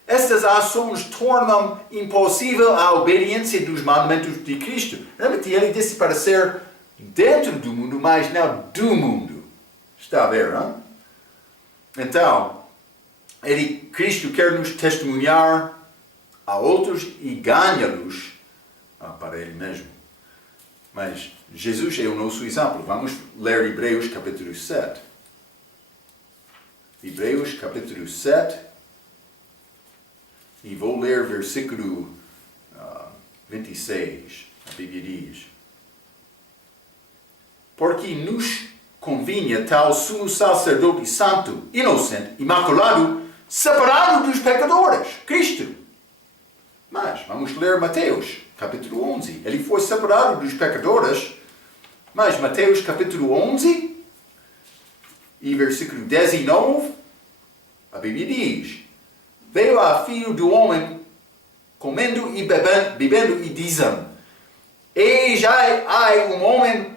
Estas ações tornam impossível a obediência dos mandamentos de Cristo. Realmente ele disse para ser dentro do mundo, mas não do mundo. Está a ver, não? Então, Cristo quer nos testemunhar a outros e ganha-los para Ele mesmo. Mas Jesus é o nosso exemplo. Vamos ler Hebreus capítulo 7. Hebreus capítulo 7. E vou ler versículo 26. A Bíblia diz: porque nos convinha tal sumo sacerdote santo, inocente, imaculado, separado dos pecadores, Cristo. Mas vamos ler Mateus, capítulo 11. Ele foi separado dos pecadores, mas Mateus, capítulo 11, e versículo 19, a Bíblia diz: veio a filho do homem comendo e bebendo e dizem: eis ai um homem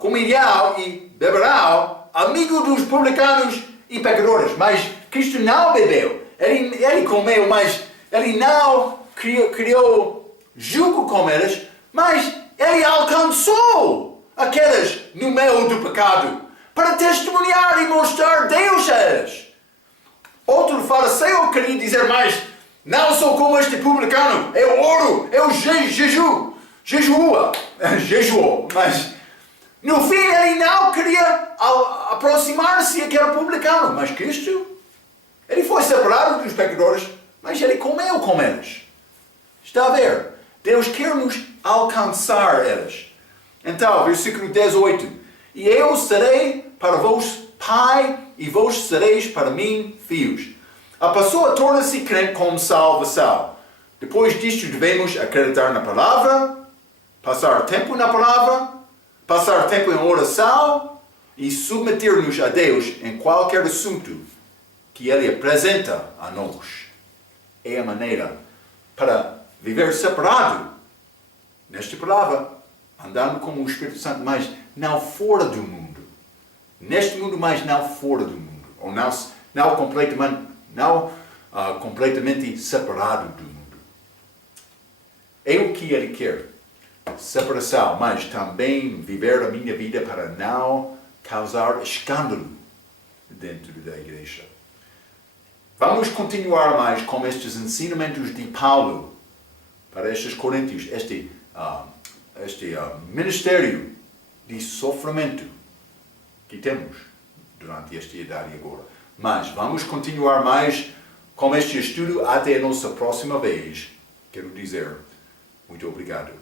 comerá e beberá, amigo dos publicanos e pecadores. Mas Cristo não bebeu. Ele comeu, mas ele não criou jugo com eles, mas ele alcançou aqueles no meio do pecado para testemunhar e mostrar Deus a eles. Outro fariseu queria dizer, mas não sou como este publicano, eu oro, eu jejuo, mas no fim ele não queria aproximar-se daquele publicano, mas Cristo, ele foi separado dos pecadores, mas ele comeu com eles. Está a ver? Deus quer nos alcançar eles. Então, versículo 18. E eu serei para vós pai, e vós sereis para mim filhos. A pessoa torna-se crente com salvação. Depois disto devemos acreditar na palavra, passar tempo na palavra, passar tempo em oração e submeter-nos a Deus em qualquer assunto que Ele apresenta a nós. É a maneira para viver separado, nesta palavra, andando com o Espírito Santo, mas não fora do mundo. Neste mundo, mas não fora do mundo. Ou não completamente separado do mundo. É o que Ele quer. Separação, mas também viver a minha vida para não causar escândalo dentro da igreja. Vamos continuar mais com estes ensinamentos de Paulo para estes coríntios, este ministério de sofrimento que temos durante esta idade agora. Mas vamos continuar mais com este estudo até a nossa próxima vez. Quero dizer, muito obrigado.